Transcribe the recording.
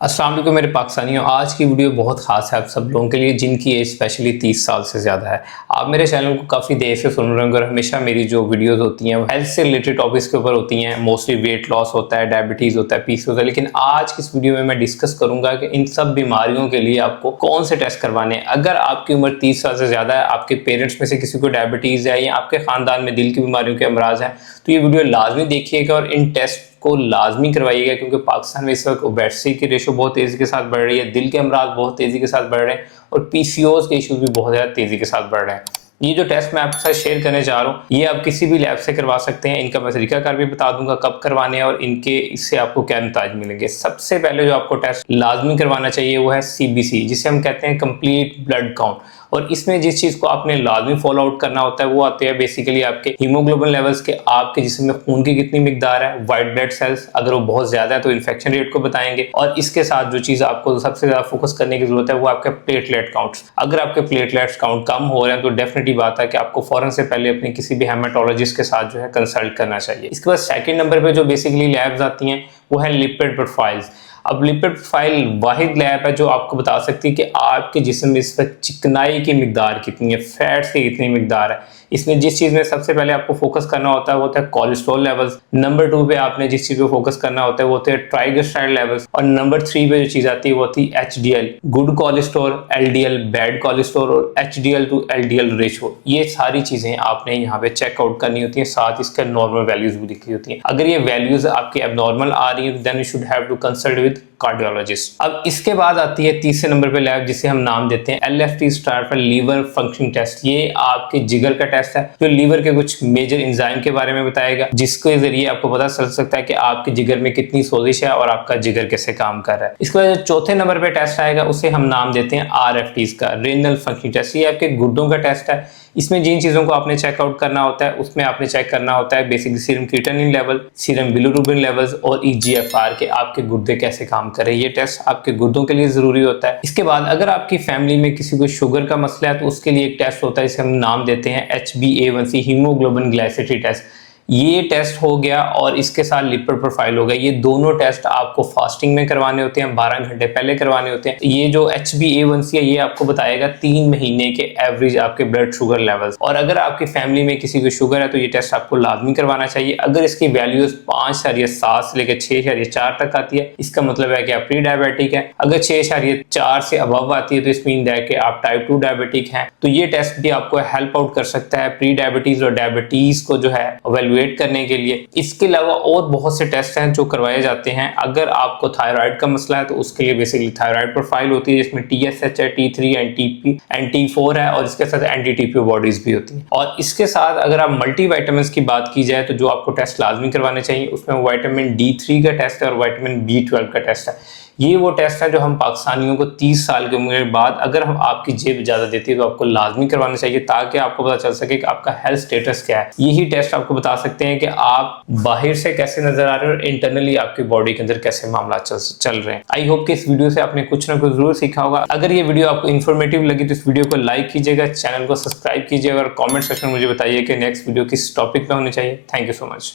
अस्सलाम वालेकुम मेरे पाकिस्तानियों। आज की वीडियो बहुत ख़ास है आप सब लोगों के लिए जिनकी एज स्पेशली 30 साल से ज़्यादा है। आप मेरे चैनल को काफ़ी देर से सुन रहे होंगे और हमेशा मेरी जो वीडियोस होती हैं वो हेल्थ से रिलेटेड टॉपिक्स के ऊपर होती हैं। मोस्टली वेट लॉस होता है, डायबिटीज़ होता है, पीसीओएस होता है। लेकिन आज की इस वीडियो में मैं डिस्कस करूँगा कि इन सब बीमारियों के लिए आपको कौन से टेस्ट करवाने हैं। अगर आपकी उम्र 30 साल से ज़्यादा है, आपके पेरेंट्स में से किसी को डायबिटीज़ है या आपके ख़ानदान में दिल की बीमारियों के अमराज हैं, तो ये वीडियो लाजमी देखिएगा और इन टेस्ट को लाजमी करवाइएगा, क्योंकि पाकिस्तान में इस वक्त ओबेसिटी की रेशो बहुत तेज़ी के साथ बढ़ रही है, दिल के अमराज बहुत तेज़ी के साथ बढ़ रहे हैं और पीसीओएस के इश्यूज भी बहुत ज़्यादा तेज़ी के साथ बढ़ रहे हैं। ये जो टेस्ट मैं आपके साथ शेयर करने जा रहा हूँ ये आप किसी भी लैब से करवा सकते हैं। इनका मैं तरीकाकार भी बता दूंगा कब करवाने हैं और इनके इससे आपको क्या नतीजे मिलेंगे। सबसे पहले जो आपको टेस्ट लाजमी करवाना चाहिए वो है सीबीसी, जिसे हम कहते हैं कंप्लीट ब्लड काउंट। और इसमें जिस चीज़ को आपने लाजमी फॉलो आउट करना होता है वो आते हैं बेसिकली आपके हीमोग्लोबिन लेवल्स के, आपके जिस्म में खून की कितनी मिकदार है, वाइट ब्लड सेल्स अगर वो बहुत ज़्यादा है तो इन्फेक्शन रेट को बताएंगे, और इसके साथ जो चीज़ आपको सबसे ज़्यादा फोकस करने की जरूरत है वो आपके प्लेटलेट काउंट्स। अगर आपके प्लेटलेट्स काउंट कम हो रहे हैं तो डेफिनेटली बात है कि आपको फौरन से पहले अपने किसी भी हेमाटोलॉजिस्ट के साथ जो है कंसल्ट करना चाहिए। इसके बाद सेकंड नंबर पे जो बेसिकली लैब्स आती हैं वो है लिपिड प्रोफाइल्स। अब लिपिड प्रोफाइल वाहिद लैब है जो आपको बता सकती है कि आपके जिस्म में इस वक्त चिकनाई की मिकदार कितनी है, फैट्स की कितनी मिकदार है। इसमें जिस चीज़ में सबसे पहले आपको फोकस करना होता है वो होता है कोलेस्ट्रॉल लेवल्स। नंबर 2 पे आपने जिस चीज़ पे फोकस करना होता है वो होते हैं ट्राइग्लिसराइड लेवल्स। और नंबर 3 पे जो चीज़ आती है वो होती है HDL, good cholesterol, LDL, bad cholesterol और एचडीएल टू एलडीएल रेशो। ये सारी चीज़ें आपने यहाँ पे चेकआउट करनी होती है, साथ इसका नॉर्मल वैल्यूज भी लिखी होती हैं। अगर ये वैल्यूज आपके एबनॉर्मल आ रही है then you should have to consult with cardiologist. अब इसके बाद आती है तीसरे नंबर पे लैब जिसे हम नाम देते हैं LFT, star for liver functioning test. ये आपके जिगर का टेस्ट है जो लीवर के कुछ मेजर एंजाइम के बारे में बताएगा, जिसके जरिए आपको पता चल सकता है कि आपके जिगर में कितनी सोजिश है और आपका जिगर कैसे काम कर रहा है। इसके बाद चौथे नंबर पे टेस्ट आएगा उसे हम नाम देते हैं आरएफटीज का, रेनल फंक्शनिंग टेस्ट। ये आपके गुर्दों का टेस्ट है। इसमें जिन चीज़ों को आपने चेकआउट करना होता है उसमें आपने चेक करना होता है basically serum creatinine level, serum bilirubin levels और ईजीएफआर के आपके गुर्दे कैसे काम कर रहे हैं। ये टेस्ट आपके गुर्दों के लिए जरूरी होता है। इसके बाद अगर आपकी फैमिली में किसी को शुगर का मसला है तो उसके लिए एक टेस्ट होता है जिसे हम नाम देते हैं HbA1c, हीमोग्लोबिन ग्लाइसिटी टेस्ट। ये टेस्ट हो गया और इसके साथ लिपिड प्रोफाइल हो गया। ये दोनों टेस्ट आपको फास्टिंग में करवाने होते हैं, 12 घंटे पहले करवाने होते हैं। ये जो HbA1c है ये आपको बताएगा 3 महीने के एवरेज आपके ब्लड शुगर लेवल्स। और अगर आपकी फैमिली में किसी को शुगर है तो ये टेस्ट आपको लाजमी करवाना चाहिए। अगर इसकी वैल्यूज 5.7 से लेकर 6.4 तक आती है इसका मतलब है कि आप प्री डायबिटिक है। अगर 6.4 से अबव आती है तो इस मीन है कि आप टाइप 2 डायबिटिक हैं। तो ये टेस्ट भी आपको हेल्प आउट कर सकता है प्री डायबिटीज और डायबिटीज को जो है एवेलुएट करने के लिए। इसके अलावा और बहुत से टेस्ट हैं जो करवाए जाते हैं। अगर आपको थायराइड का मसला है तो उसके लिए बेसिकली थायराइड प्रोफाइल होती है जिसमें TSH है, T3, NTP, T4 है और इसके साथ एंटी TPO बॉडीज भी होती हैं। और इसके साथ अगर आप मल्टी विटामिन की बात की जाए तो जो आपको टेस्ट लाजमी करवाने चाहिए उसमें विटामिन D3 का टेस्ट है और विटामिन B12 का टेस्ट है। ये वो टेस्ट है जो हम पाकिस्तानियों को 30 साल की उम्र के बाद अगर हम आपकी जेब इजाजत देती है तो आपको लाजमी करवाना चाहिए, ताकि आपको पता चल सके कि आपका हेल्थ स्टेटस क्या है। यही टेस्ट आपको बता सकते हैं कि आप बाहर से कैसे नजर आ रहे हैं और इंटरनली आपकी बॉडी के अंदर कैसे मामला चल रहे हैं। आई होप कि इस वीडियो से आपने कुछ ना कुछ जरूर सीखा होगा। अगर ये वीडियो आपको इन्फॉर्मेटिव लगी तो इस वीडियो को लाइक कीजिएगा, चैनल को सब्सक्राइब कीजिएगा और कॉमेंट सेक्शन में मुझे बताइए कि नेक्स्ट वीडियो किस टॉपिक पे होनी चाहिए। Thank you so much.